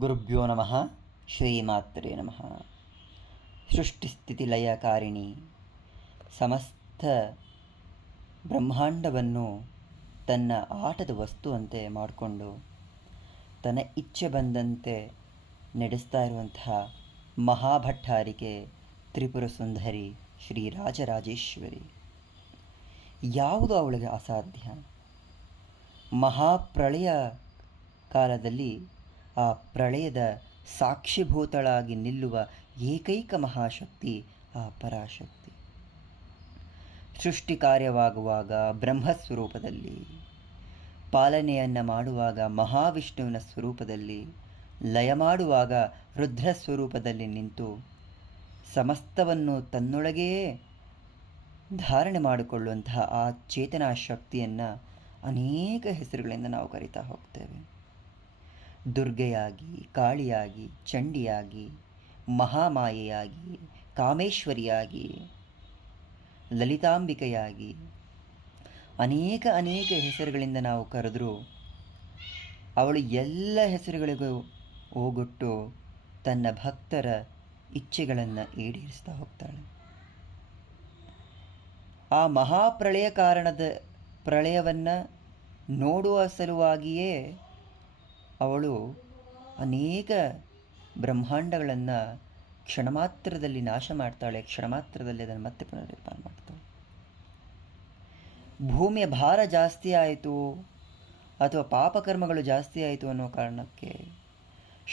ಗುರುಭ್ಯೋ ನಮಃ. ಶ್ರೀಮಾತ್ರೇ ನಮಃ. ಸೃಷ್ಟಿಸ್ಥಿತಿಲಯಕಾರಿಣಿ ಸಮಸ್ತ ಬ್ರಹ್ಮಾಂಡವನ್ನು ತನ್ನ ಆಟದ ವಸ್ತುವಂತೆ ಮಾಡಿಕೊಂಡು ತನ್ನ ಇಚ್ಛೆ ಬಂದಂತೆ ನಡೆಸ್ತಾ ಇರುವಂತಹ ಮಹಾಭಟ್ಟಾರಿಕೆ ತ್ರಿಪುರ ಸುಂದರಿ ಶ್ರೀ ರಾಜರಾಜೇಶ್ವರಿ. ಯಾವುದು ಅವಳಿಗೆ ಅಸಾಧ್ಯ? ಮಹಾಪ್ರಳಯ ಕಾಲದಲ್ಲಿ ಆ ಪ್ರಳಯದ ಸಾಕ್ಷಿಭೂತಳಾಗಿ ನಿಲ್ಲುವ ಏಕೈಕ ಮಹಾಶಕ್ತಿ ಆ ಪರಾಶಕ್ತಿ. ಸೃಷ್ಟಿ ಕಾರ್ಯವಾಗುವಾಗ ಬ್ರಹ್ಮಸ್ವರೂಪದಲ್ಲಿ, ಪಾಲನೆಯನ್ನು ಮಾಡುವಾಗ ಮಹಾವಿಷ್ಣುವಿನ ಸ್ವರೂಪದಲ್ಲಿ, ಲಯ ಮಾಡುವಾಗ ರುದ್ರ ಸ್ವರೂಪದಲ್ಲಿ ನಿಂತು ಸಮಸ್ತವನ್ನು ತನ್ನೊಳಗೇ ಧಾರಣೆ ಮಾಡಿಕೊಳ್ಳುವಂತಹ ಆ ಚೇತನಾ ಶಕ್ತಿಯನ್ನು ಅನೇಕ ಹೆಸರುಗಳಿಂದ ನಾವು ಕರಿತಾ ಹೋಗ್ತೇವೆ. ದುರ್ಗೆಯಾಗಿ, ಕಾಳಿಯಾಗಿ, ಚಂಡಿಯಾಗಿ, ಮಹಾಮಾಯೆಯಾಗಿ, ಕಾಮೇಶ್ವರಿಯಾಗಿ, ಲಲಿತಾಂಬಿಕೆಯಾಗಿ ಅನೇಕ ಹೆಸರುಗಳಿಂದ ನಾವು ಕರೆದರೂ ಅವಳು ಎಲ್ಲ ಹೆಸರುಗಳಿಗೂ ಹೋಗೊಟ್ಟು ತನ್ನ ಭಕ್ತರ ಇಚ್ಛೆಗಳನ್ನು ಈಡೇರಿಸ್ತಾ ಹೋಗ್ತಾಳೆ. ಆ ಮಹಾಪ್ರಳಯ ಕಾರಣದ ಪ್ರಳಯವನ್ನು ನೋಡುವ ಸಲುವಾಗಿಯೇ ಅವಳು ಅನೇಕ ಬ್ರಹ್ಮಾಂಡಗಳನ್ನು ಕ್ಷಣಮಾತ್ರದಲ್ಲಿ ನಾಶ ಮಾಡ್ತಾಳೆ, ಕ್ಷಣಮಾತ್ರದಲ್ಲಿ ಅದನ್ನು ಮತ್ತೆ ಪುನರ್ನಿರ್ಮಾಣ ಮಾಡ್ತಾಳೆ. ಭೂಮಿಯ ಭಾರ ಜಾಸ್ತಿ ಆಯಿತು ಅಥವಾ ಪಾಪಕರ್ಮಗಳು ಜಾಸ್ತಿ ಆಯಿತು ಅನ್ನೋ ಕಾರಣಕ್ಕೆ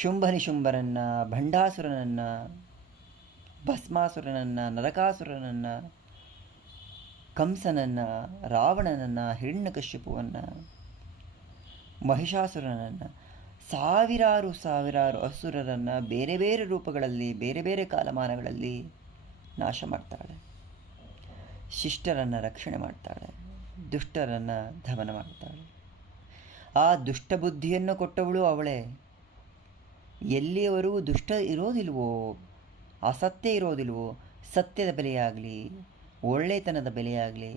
ಶುಂಭನಿಶುಂಭರನ್ನು, ಭಂಡಾಸುರನನ್ನು, ಭಸ್ಮಾಸುರನನ್ನು, ನರಕಾಸುರನನ್ನು, ಕಂಸನನ್ನು, ರಾವಣನನ್ನು, ಹಿರಣ್ಯಕಶ್ಯಪುವನ್ನು, ಮಹಿಷಾಸುರನನ್ನು, ಸಾವಿರಾರು ಅಸುರರನ್ನು ಬೇರೆ ಬೇರೆ ರೂಪಗಳಲ್ಲಿ, ಬೇರೆ ಬೇರೆ ಕಾಲಮಾನಗಳಲ್ಲಿ ನಾಶ ಮಾಡ್ತಾಳೆ. ಶಿಷ್ಟರನ್ನು ರಕ್ಷಣೆ ಮಾಡ್ತಾಳೆ, ದುಷ್ಟರನ್ನು ದಮನ ಮಾಡ್ತಾಳೆ. ಆ ದುಷ್ಟಬುದ್ಧಿಯನ್ನು ಕೊಟ್ಟವಳು ಅವಳೇ. ಎಲ್ಲಿಯವರೆಗೂ ದುಷ್ಟ ಇರೋದಿಲ್ವೋ, ಅಸತ್ಯ ಇರೋದಿಲ್ವೋ, ಸತ್ಯದ ಬೆಲೆಯಾಗಲಿ, ಒಳ್ಳೆತನದ ಬೆಲೆಯಾಗಲಿ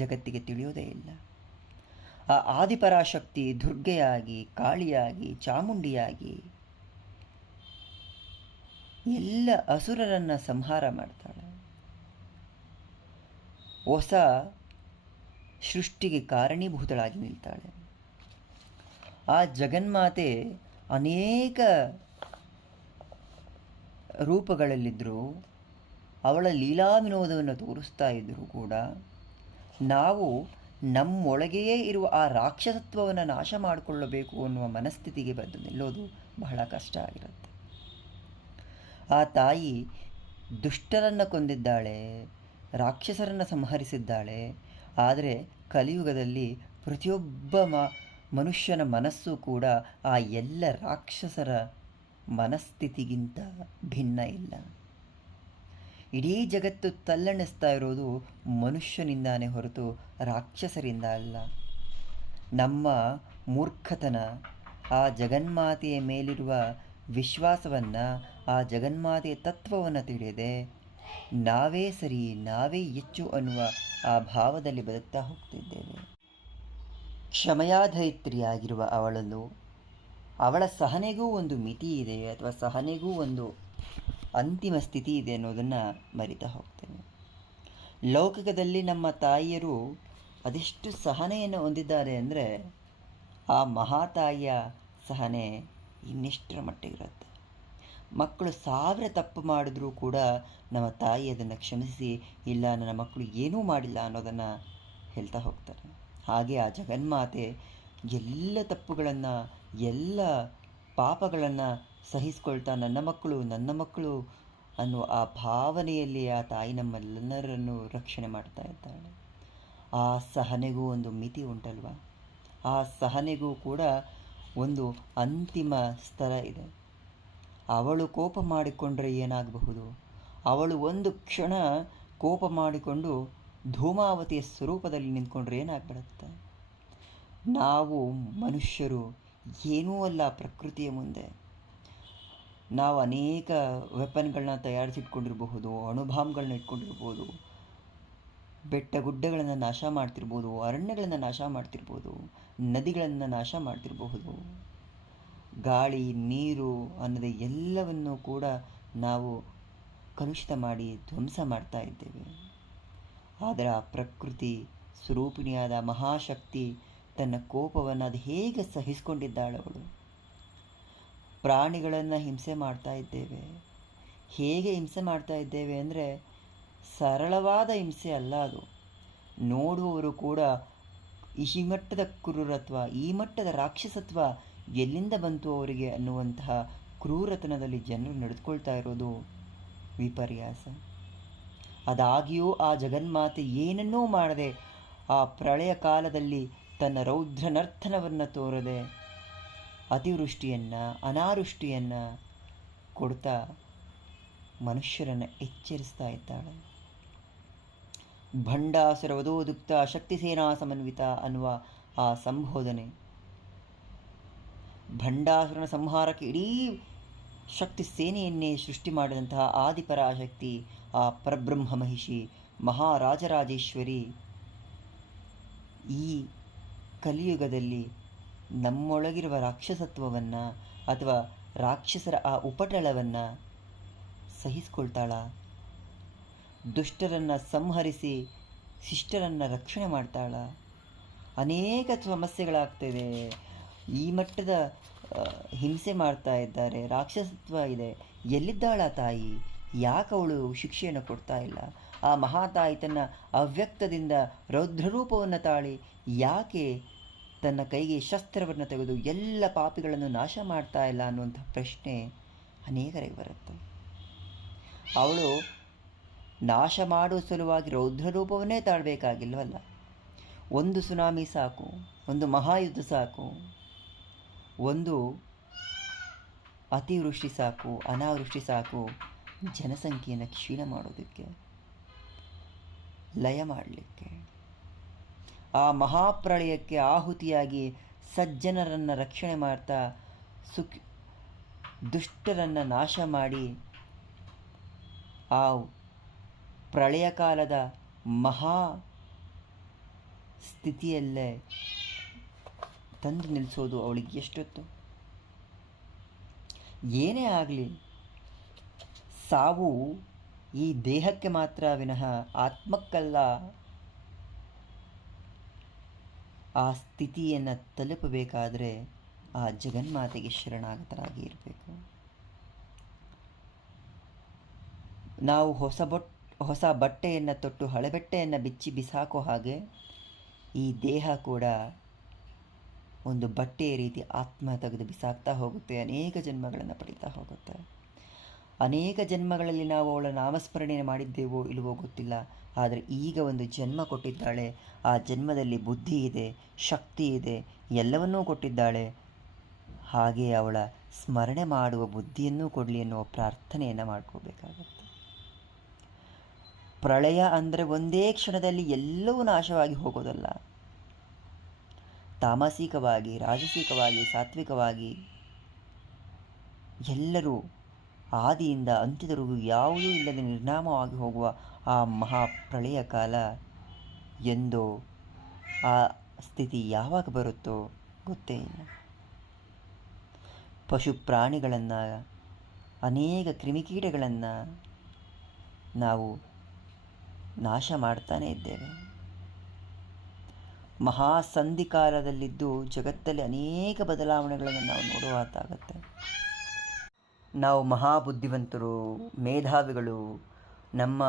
ಜಗತ್ತಿಗೆ ತಿಳಿಯೋದೇ ಇಲ್ಲ. ಆ ಆದಿಪರಾಶಕ್ತಿ ದುರ್ಗೆಯಾಗಿ, ಕಾಳಿಯಾಗಿ, ಚಾಮುಂಡಿಯಾಗಿ ಎಲ್ಲ ಅಸುರರನ್ನು ಸಂಹಾರ ಮಾಡ್ತಾಳೆ. ಹೊಸ ಸೃಷ್ಟಿಗೆ ಕಾರಣೀಭೂತಳಾಗಿ ನಿಲ್ತಾಳೆ. ಆ ಜಗನ್ಮಾತೆ ಅನೇಕ ರೂಪಗಳಲ್ಲಿದ್ದರೂ, ಅವಳ ಲೀಲಾ ವಿನೋದವನ್ನು ತೋರಿಸ್ತಾ ಇದ್ದರೂ ಕೂಡ ನಾವು ನಮ್ಮೊಳಗೆಯೇ ಇರುವ ಆ ರಾಕ್ಷಸತ್ವವನ್ನು ನಾಶ ಮಾಡಿಕೊಳ್ಳಬೇಕು ಅನ್ನುವ ಮನಸ್ಥಿತಿಗೆ ಬಂದು ನಿಲ್ಲೋದು ಬಹಳ ಕಷ್ಟ ಆಗಿರುತ್ತೆ. ಆ ತಾಯಿ ದುಷ್ಟರನ್ನು ಕೊಂದಿದ್ದಾಳೆ, ರಾಕ್ಷಸರನ್ನು ಸಂಹರಿಸಿದ್ದಾಳೆ. ಆದರೆ ಕಲಿಯುಗದಲ್ಲಿ ಪ್ರತಿಯೊಬ್ಬ ಮನುಷ್ಯನ ಮನಸ್ಸು ಕೂಡ ಆ ಎಲ್ಲ ರಾಕ್ಷಸರ ಮನಸ್ಥಿತಿಗಿಂತ ಭಿನ್ನ ಇಲ್ಲ. ಇಡೀ ಜಗತ್ತು ತಲ್ಲಣಿಸ್ತಾ ಇರೋದು ಮನುಷ್ಯನಿಂದಾನೇ ಹೊರತು ರಾಕ್ಷಸರಿಂದ ಅಲ್ಲ. ನಮ್ಮ ಮೂರ್ಖತನ, ಆ ಜಗನ್ಮಾತೆಯ ಮೇಲಿರುವ ವಿಶ್ವಾಸವನ್ನು, ಆ ಜಗನ್ಮಾತೆಯ ತತ್ವವನ್ನು ತಿಳಿಯದೆ ನಾವೇ ಸರಿ, ನಾವೇ ಹೆಚ್ಚು ಅನ್ನುವ ಆ ಭಾವದಲ್ಲಿ ಬದುಕ್ತಾ ಹೋಗ್ತಿದ್ದೇವೆ. ಕ್ಷಮಯಾಧೈತ್ರಿಯಾಗಿರುವ ಅವಳ ಸಹನೆಗೂ ಒಂದು ಮಿತಿ ಇದೆ, ಅಥವಾ ಸಹನೆಗೂ ಒಂದು ಅಂತಿಮ ಸ್ಥಿತಿ ಇದೆ ಅನ್ನೋದನ್ನು ಮರಿತಾ ಹೋಗ್ತೇವೆ. ಲೌಕಿಕದಲ್ಲಿ ನಮ್ಮ ತಾಯಿಯರು ಅದೆಷ್ಟು ಸಹನೆಯನ್ನು ಹೊಂದಿದ್ದಾರೆ ಅಂದರೆ, ಆ ಮಹಾತಾಯಿಯ ಸಹನೆ ಇನ್ನೆಷ್ಟರ ಮಟ್ಟಿಗಿರುತ್ತೆ. ಮಕ್ಕಳು 1000 ತಪ್ಪು ಮಾಡಿದ್ರೂ ಕೂಡ ನಮ್ಮ ತಾಯಿ ಅದನ್ನು ಕ್ಷಮಿಸಿ, ಇಲ್ಲ ನನ್ನ ಮಕ್ಕಳು ಏನೂ ಮಾಡಿಲ್ಲ ಅನ್ನೋದನ್ನು ಹೇಳ್ತಾ ಹೋಗ್ತಾರೆ. ಹಾಗೆ ಆ ಜಗನ್ಮಾತೆ ಎಲ್ಲ ತಪ್ಪುಗಳನ್ನು, ಎಲ್ಲ ಪಾಪಗಳನ್ನು ಸಹಿಸ್ಕೊಳ್ತಾ ನನ್ನ ಮಕ್ಕಳು ಅನ್ನುವ ಆ ಭಾವನೆಯಲ್ಲಿ ಆ ತಾಯಿ ನಮ್ಮೆಲ್ಲರನ್ನು ರಕ್ಷಣೆ ಮಾಡ್ತಾ ಇದ್ದಾಳೆ. ಆ ಸಹನೆಗೂ ಒಂದು ಮಿತಿ ಉಂಟಲ್ವ? ಆ ಸಹನೆಗೂ ಕೂಡ ಒಂದು ಅಂತಿಮ ಸ್ತರ ಇದೆ. ಅವಳು ಕೋಪ ಮಾಡಿಕೊಂಡ್ರೆ ಏನಾಗಬಹುದು? ಅವಳು ಒಂದು ಕ್ಷಣ ಕೋಪ ಮಾಡಿಕೊಂಡು ಧೂಮಾವತಿಯ ಸ್ವರೂಪದಲ್ಲಿ ನಿಂತ್ಕೊಂಡ್ರೆ ಏನಾಗ್ಬಿಡುತ್ತೆ? ನಾವು ಮನುಷ್ಯರು ಏನೂ ಅಲ್ಲ ಪ್ರಕೃತಿಯ ಮುಂದೆ. ನಾವು ಅನೇಕ ವೆಪನ್ಗಳನ್ನ ತಯಾರಿಸಿಟ್ಕೊಂಡಿರಬಹುದು, ಅಣುಬಾಂಬ್ಗಳನ್ನ ಇಟ್ಕೊಂಡಿರ್ಬೋದು, ಬೆಟ್ಟ ಗುಡ್ಡಗಳನ್ನು ನಾಶ ಮಾಡ್ತಿರ್ಬೋದು, ಅರಣ್ಯಗಳನ್ನು ನಾಶ ಮಾಡ್ತಿರ್ಬೋದು, ನದಿಗಳನ್ನು ನಾಶ ಮಾಡ್ತಿರಬಹುದು. ಗಾಳಿ, ನೀರು ಅನ್ನೋದೇ ಎಲ್ಲವನ್ನೂ ಕೂಡ ನಾವು ಕಲುಷಿತ ಮಾಡಿ ಧ್ವಂಸ ಮಾಡ್ತಾ ಇದ್ದೇವೆ. ಆದರೆ ಆ ಪ್ರಕೃತಿ ಸ್ವರೂಪಿಣಿಯಾದ ಮಹಾಶಕ್ತಿ ತನ್ನ ಕೋಪವನ್ನು ಅದು ಹೇಗೆ ಸಹಿಸಿಕೊಂಡಿದ್ದಾಳವಳು. ಪ್ರಾಣಿಗಳನ್ನು ಹಿಂಸೆ ಮಾಡ್ತಾ ಇದ್ದೇವೆ. ಹೇಗೆ ಹಿಂಸೆ ಮಾಡ್ತಾ ಇದ್ದೇವೆ ಅಂದರೆ ಸರಳವಾದ ಹಿಂಸೆ ಅಲ್ಲ ಅದು. ನೋಡುವವರು ಕೂಡ ಈ ಮಟ್ಟದ ಕ್ರೂರತ್ವ, ಈ ಮಟ್ಟದ ರಾಕ್ಷಸತ್ವ ಎಲ್ಲಿಂದ ಬಂತು ಅವರಿಗೆ ಅನ್ನುವಂತಹ ಕ್ರೂರತನದಲ್ಲಿ ಜನರು ನಡೆದುಕೊಳ್ತಾ ಇರೋದು ವಿಪರ್ಯಾಸ. ಅದಾಗಿಯೂ ಆ ಜಗನ್ಮಾತೆ ಏನನ್ನೂ ಮಾಡದೆ ಆ ಪ್ರಳಯ ಕಾಲದಲ್ಲಿ ತನ್ನ ರೌದ್ರ ನರ್ತನವನ್ನು ತೋರದೆ ಅತಿವೃಷ್ಟಿಯನ್ನು ಅನಾವೃಷ್ಟಿಯನ್ನು ಕೊಡ್ತಾ ಮನುಷ್ಯರನ್ನು ಎಚ್ಚರಿಸ್ತಾ ಇದ್ದಾಳೆ. ಭಂಡಾಸುರ ವಧೋದುಕ್ತ ಶಕ್ತಿಸೇನಾ ಸಮನ್ವಿತ ಅನ್ನುವ ಆ ಸಂಬೋಧನೆ ಭಂಡಾಸುರನ ಸಂಹಾರಕ್ಕೆ ಇಡೀ ಶಕ್ತಿ ಸೇನೆಯನ್ನೇ ಸೃಷ್ಟಿ ಮಾಡಿದಂತಹ ಆದಿಪರಾಶಕ್ತಿ, ಆ ಪರಬ್ರಹ್ಮ ಮಹಿಷಿ ಮಹಾರಾಜರಾಜೇಶ್ವರಿ ಈ ಕಲಿಯುಗದಲ್ಲಿ ನಮ್ಮೊಳಗಿರುವ ರಾಕ್ಷಸತ್ವವನ್ನು ಅಥವಾ ರಾಕ್ಷಸರ ಆ ಉಪಟಳವನ್ನು ಸಹಿಸ್ಕೊಳ್ತಾಳ. ದುಷ್ಟರನ್ನು ಸಂಹರಿಸಿ ಶಿಷ್ಟರನ್ನು ರಕ್ಷಣೆ ಮಾಡ್ತಾಳ. ಅನೇಕ ಸಮಸ್ಯೆಗಳಾಗ್ತಿದೆ. ಈ ಮಟ್ಟದ ಹಿಂಸೆ ಮಾಡ್ತಾ ಇದ್ದಾರೆ, ರಾಕ್ಷಸತ್ವ ಇದೆ. ಎಲ್ಲಿದ್ದಾಳ ತಾಯಿ? ಯಾಕೆ ಅವಳು ಶಿಕ್ಷೆಯನ್ನು ಕೊಡ್ತಾ ಇಲ್ಲ? ಆ ಮಹಾತಾಯಿ ತನ್ನ ಅವ್ಯಕ್ತದಿಂದ ರೌದ್ರರೂಪವನ್ನು ತಾಳಿ ಯಾಕೆ ತನ್ನ ಕೈಗೆ ಶಸ್ತ್ರವನ್ನು ತೆಗೆದು ಎಲ್ಲ ಪಾಪಿಗಳನ್ನು ನಾಶ ಮಾಡ್ತಾ ಇಲ್ಲ ಅನ್ನುವಂಥ ಪ್ರಶ್ನೆ ಅನೇಕರಿಗೆ ಬರುತ್ತೆ. ಅವಳು ನಾಶ ಮಾಡುವ ಸಲುವಾಗಿ ರೌದ್ರರೂಪವನ್ನೇ ತಾಳಬೇಕಾಗಿಲ್ವಲ್ಲ. ಒಂದು ಸುನಾಮಿ ಸಾಕು, ಒಂದು ಮಹಾಯುದ್ಧ ಸಾಕು, ಒಂದು ಅತಿವೃಷ್ಟಿ ಸಾಕು, ಅನಾವೃಷ್ಟಿ ಸಾಕು ಜನಸಂಖ್ಯೆಯನ್ನು ಕ್ಷೀಣ ಮಾಡೋದಕ್ಕೆ, ಲಯ ಮಾಡಲಿಕ್ಕೆ. ಆ ಮಹಾಪ್ರಳಯಕ್ಕೆ ಆಹುತಿಯಾಗಿ ಸಜ್ಜನರನ್ನು ರಕ್ಷಣೆ ಮಾಡ್ತಾ ದುಷ್ಟರನ್ನು ನಾಶ ಮಾಡಿ ಆ ಪ್ರಳಯ ಕಾಲದ ಮಹಾ ಸ್ಥಿತಿಯಲ್ಲೇ ತಂದು ನಿಲ್ಲಿಸೋದು ಅವಳಿಗೆ ಎಷ್ಟೊತ್ತು. ಏನೇ ಆಗಲಿ, ಸಾವು ಈ ದೇಹಕ್ಕೆ ಮಾತ್ರ ವಿನಃ ಆತ್ಮಕ್ಕಲ್ಲ. ಆ ಸ್ಥಿತಿಯನ್ನು ತಲುಪಬೇಕಾದರೆ ಆ ಜಗನ್ಮಾತೆಗೆ ಶರಣಾಗತರಾಗಿ ಇರಬೇಕು. ನಾವು ಹೊಸ ಬಟ್ಟೆಯನ್ನು ತೊಟ್ಟು ಹಳೆ ಬಟ್ಟೆಯನ್ನು ಬಿಚ್ಚಿ ಬಿಸಾಕೋ ಹಾಗೆ ಈ ದೇಹ ಕೂಡ ಒಂದು ಬಟ್ಟೆಯ ರೀತಿ ಆತ್ಮ ತೆಗೆದು ಬಿಸಾಕ್ತಾ ಹೋಗುತ್ತೆ. ಅನೇಕ ಜನ್ಮಗಳನ್ನು ಪಡೀತಾ ಹೋಗುತ್ತೆ. ಅನೇಕ ಜನ್ಮಗಳಲ್ಲಿ ನಾವು ಅವಳ ನಾಮಸ್ಮರಣೆ ಮಾಡಿದ್ದೇವೋ ಇಲ್ಲವೋ ಗೊತ್ತಿಲ್ಲ. ಆದರೆ ಈಗ ಒಂದು ಜನ್ಮ ಕೊಟ್ಟಿದ್ದಾಳೆ. ಆ ಜನ್ಮದಲ್ಲಿ ಬುದ್ಧಿ ಇದೆ, ಶಕ್ತಿ ಇದೆ, ಎಲ್ಲವನ್ನೂ ಕೊಟ್ಟಿದ್ದಾಳೆ. ಹಾಗೆ ಅವಳ ಸ್ಮರಣೆ ಮಾಡುವ ಬುದ್ಧಿಯನ್ನೂ ಕೊಡಲಿ ಎನ್ನುವ ಪ್ರಾರ್ಥನೆಯನ್ನು ಮಾಡ್ಕೋಬೇಕಾಗತ್ತೆ. ಪ್ರಳಯ ಅಂದರೆ ಒಂದೇ ಕ್ಷಣದಲ್ಲಿ ಎಲ್ಲವೂ ನಾಶವಾಗಿ ಹೋಗೋದಲ್ಲ. ತಾಮಸಿಕವಾಗಿ, ರಾಜಸಿಕವಾಗಿ, ಸಾತ್ವಿಕವಾಗಿ ಎಲ್ಲರೂ ಆದಿಯಿಂದ ಅಂತ್ಯದವರೆಗೂ ಯಾವುದೂ ಇಲ್ಲದೆ ನಿರ್ನಾಮವಾಗಿ ಹೋಗುವ ಆ ಮಹಾಪ್ರಳಯ ಕಾಲ ಎಂದೋ ಆ ಸ್ಥಿತಿ ಯಾವಾಗ ಬರುತ್ತೋ ಗೊತ್ತೇ ಇಲ್ಲ. ಪಶು ಪ್ರಾಣಿಗಳನ್ನು, ಅನೇಕ ಕ್ರಿಮಿಕೀಟಗಳನ್ನು ನಾವು ನಾಶ ಮಾಡ್ತಾನೇ ಇದ್ದೇವೆ. ಮಹಾಸಂಧಿಕಾಲದಲ್ಲಿದ್ದು ಜಗತ್ತಲ್ಲಿ ಅನೇಕ ಬದಲಾವಣೆಗಳನ್ನು ನಾವು ನೋಡುವಂತಾಗತ್ತೆ. ನಾವು ಮಹಾಬುದ್ಧಿವಂತರು, ಮೇಧಾವಿಗಳು, ನಮ್ಮ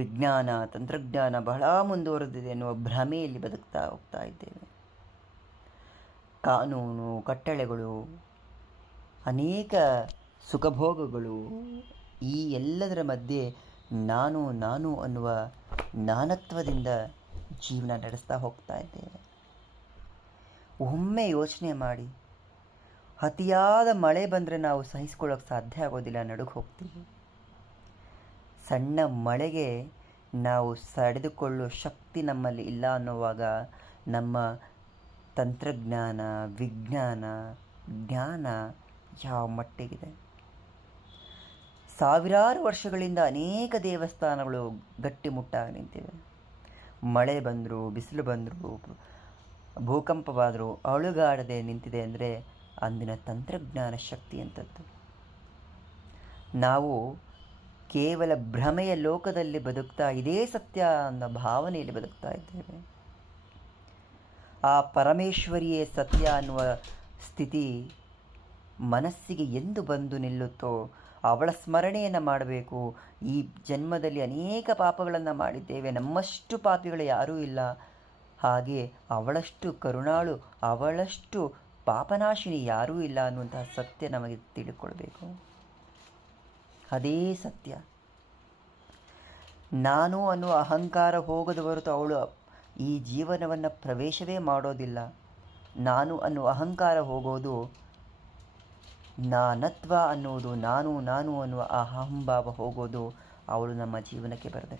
ವಿಜ್ಞಾನ ತಂತ್ರಜ್ಞಾನ ಬಹಳ ಮುಂದುವರೆದಿದೆ ಎನ್ನುವ ಭ್ರಮೆಯಲ್ಲಿ ಬದುಕ್ತಾ ಹೋಗ್ತಾ ಇದ್ದೇವೆ. ಕಾನೂನು ಕಟ್ಟಳೆಗಳು, ಅನೇಕ ಸುಖಭೋಗಗಳು, ಈ ಎಲ್ಲದರ ಮಧ್ಯೆ ನಾನು ಅನ್ನುವ ನಾನತ್ವದಿಂದ ಜೀವನ ನಡೆಸ್ತಾ ಹೋಗ್ತಾ ಇದ್ದೇವೆ. ಒಮ್ಮೆ ಯೋಚನೆ ಮಾಡಿ, ಅತಿಯಾದ ಮಳೆ ಬಂದರೆ ನಾವು ಸಹಿಸ್ಕೊಳ್ಳೋಕೆ ಸಾಧ್ಯ ಆಗೋದಿಲ್ಲ, ನಡುಗೆ ಹೋಗ್ತೀವಿ. ಸಣ್ಣ ಮಳೆಗೆ ನಾವು ತಡೆದುಕೊಳ್ಳುವ ಶಕ್ತಿ ನಮ್ಮಲ್ಲಿ ಇಲ್ಲ ಅನ್ನುವಾಗ ನಮ್ಮ ತಂತ್ರಜ್ಞಾನ, ವಿಜ್ಞಾನ, ಜ್ಞಾನ ಯಾವ ಮಟ್ಟಿಗಿದೆ. ಸಾವಿರಾರು ವರ್ಷಗಳಿಂದ ಅನೇಕ ದೇವಸ್ಥಾನಗಳು ಗಟ್ಟಿಮುಟ್ಟಾಗಿ ನಿಂತಿವೆ. ಮಳೆ ಬಂದರೂ, ಬಿಸಿಲು ಬಂದರೂ, ಭೂಕಂಪವಾದರೂ ಅಳುಗಾಡದೆ ನಿಂತಿದೆ ಅಂದರೆ ಅಂದಿನ ತಂತ್ರಜ್ಞಾನ ಶಕ್ತಿ ಅಂಥದ್ದು. ನಾವು ಕೇವಲ ಭ್ರಮೆಯ ಲೋಕದಲ್ಲಿ ಬದುಕ್ತಾ ಇದೇ ಸತ್ಯ ಅನ್ನೋ ಭಾವನೆಯಲ್ಲಿ ಬದುಕ್ತಾ ಇದ್ದೇವೆ. ಆ ಪರಮೇಶ್ವರಿಯೇ ಸತ್ಯ ಅನ್ನುವ ಸ್ಥಿತಿ ಮನಸ್ಸಿಗೆ ಎಂದು ಬಂದು ನಿಲ್ಲುತ್ತೋ ಅವಳ ಸ್ಮರಣೆಯನ್ನು ಮಾಡಬೇಕು. ಈ ಜನ್ಮದಲ್ಲಿ ಅನೇಕ ಪಾಪಗಳನ್ನು ಮಾಡಿದ್ದೇವೆ, ನಮ್ಮಷ್ಟು ಪಾಪಿಗಳು ಯಾರೂ ಇಲ್ಲ, ಹಾಗೆ ಅವಳಷ್ಟು ಕರುಣಾಳು, ಅವಳಷ್ಟು ಪಾಪನಾಶಿನಿ ಯಾರೂ ಇಲ್ಲ ಅನ್ನುವಂತಹ ಸತ್ಯ ನಮಗೆ ತಿಳಿದುಕೊಳ್ಬೇಕು. ಅದೇ ಸತ್ಯ. ನಾನು ಅನ್ನುವ ಅಹಂಕಾರ ಹೋಗದ ಹೊರತು ಅವಳು ಈ ಜೀವನವನ್ನು ಪ್ರವೇಶವೇ ಮಾಡೋದಿಲ್ಲ. ನಾನು ಅನ್ನುವ ಅಹಂಕಾರ ಹೋಗೋದು, ನಾನತ್ವ ಅನ್ನುವುದು, ನಾನು ನಾನು ಅನ್ನುವ ಅಹಂಭಾವ ಹೋಗೋದು ಅವಳು ನಮ್ಮ ಜೀವನಕ್ಕೆ ಬರದೆ.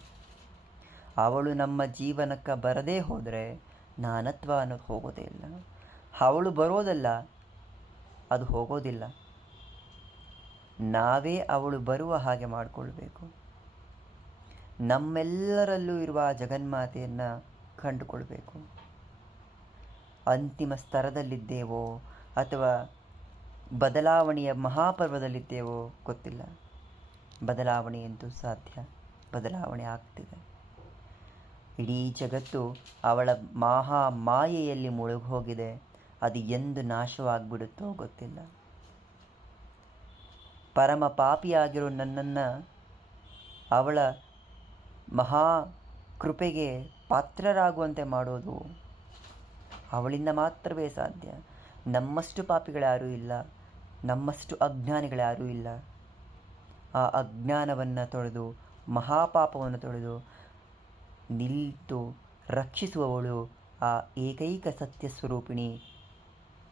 ಅವಳು ನಮ್ಮ ಜೀವನಕ್ಕೆ ಬರದೇ ಹೋದರೆ ನಾನತ್ವ ಅನ್ನೋದು ಹೋಗೋದೇ ಇಲ್ಲ. ಅವಳು ಬರೋದಲ್ಲ, ಅದು ಹೋಗೋದಿಲ್ಲ. ನಾವೇ ಅವಳು ಬರುವ ಹಾಗೆ ಮಾಡಿಕೊಳ್ಬೇಕು. ನಮ್ಮೆಲ್ಲರಲ್ಲೂ ಇರುವ ಜಗನ್ಮಾತೆಯನ್ನು ಕಂಡುಕೊಳ್ಬೇಕು. ಅಂತಿಮ ಸ್ತರದಲ್ಲಿದ್ದೇವೋ ಅಥವಾ ಬದಲಾವಣೆಯ ಮಹಾಪರ್ವದಲ್ಲಿದ್ದೇವೋ ಗೊತ್ತಿಲ್ಲ. ಬದಲಾವಣೆ ಅಂತೂ ಸಾಧ್ಯ, ಬದಲಾವಣೆ ಆಗ್ತಿದೆ. ಇಡೀ ಜಗತ್ತು ಅವಳ ಮಾಯೆಯಲ್ಲಿ ಮುಳುಗೋಗಿದೆ. ಅದು ಎಂದು ನಾಶವಾಗ್ಬಿಡುತ್ತೋ ಗೊತ್ತಿಲ್ಲ. ಪರಮ ಪಾಪಿಯಾಗಿರೋ ನನ್ನನ್ನು ಅವಳ ಮಹಾ ಕೃಪೆಗೆ ಪಾತ್ರರಾಗುವಂತೆ ಮಾಡೋದು ಅವಳಿಂದ ಮಾತ್ರವೇ ಸಾಧ್ಯ. ನಮ್ಮಷ್ಟು ಪಾಪಿಗಳ್ಯಾರೂ ಇಲ್ಲ, ನಮ್ಮಷ್ಟು ಅಜ್ಞಾನಿಗಳ್ಯಾರೂ ಇಲ್ಲ. ಆ ಅಜ್ಞಾನವನ್ನು ತೊಳೆದು, ಮಹಾಪಾಪವನ್ನು ತೊಳೆದು ನಿಲ್ತು ರಕ್ಷಿಸುವವಳು ಆ ಏಕೈಕ ಸತ್ಯ ಸ್ವರೂಪಿಣಿ,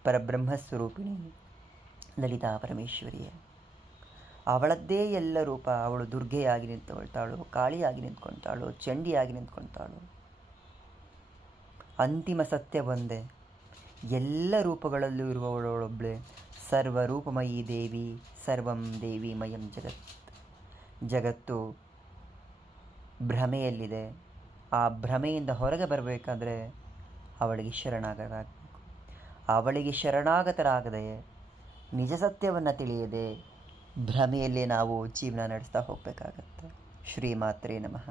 ಪರಬ್ರಹ್ಮಸ್ವರೂಪಿಣಿ ಲಲಿತಾ ಪರಮೇಶ್ವರಿಯೇ. ಅವಳದ್ದೇ ಎಲ್ಲ ರೂಪ. ಅವಳು ದುರ್ಗೆಯಾಗಿ ನಿಂತ್ಕೊಳ್ತಾಳು, ಕಾಳಿಯಾಗಿ ನಿಂತ್ಕೊಳ್ತಾಳು, ಚಂಡಿಯಾಗಿ ನಿಂತ್ಕೊಳ್ತಾಳು. ಅಂತಿಮ ಸತ್ಯ ಒಂದೇ. ಎಲ್ಲ ರೂಪಗಳಲ್ಲೂ ಇರುವವಳೊಬ್ಬಳೆ. ಸರ್ವರೂಪಮಯೀ ದೇವಿ, ಸರ್ವಂ ದೇವಿಮಯಂ ಜಗತ್. ಜಗತ್ತು ಭ್ರಮೆಯಲ್ಲಿದೆ. ಆ ಭ್ರಮೆಯಿಂದ ಹೊರಗೆ ಬರಬೇಕಾದ್ರೆ ಅವಳಿಗೆ ಶರಣಾಗಬೇಕು. ಅವಳಿಗೆ ಶರಣಾಗತರಾಗದೆ, ನಿಜ ಸತ್ಯವನ್ನು ತಿಳಿಯದೆ ಭ್ರಮೆಯಲ್ಲೇ ನಾವು ಜೀವನ ನಡೆಸ್ತಾ ಹೋಗಬೇಕಾಗತ್ತೆ. ಶ್ರೀಮಾತ್ರೇ ನಮಃ.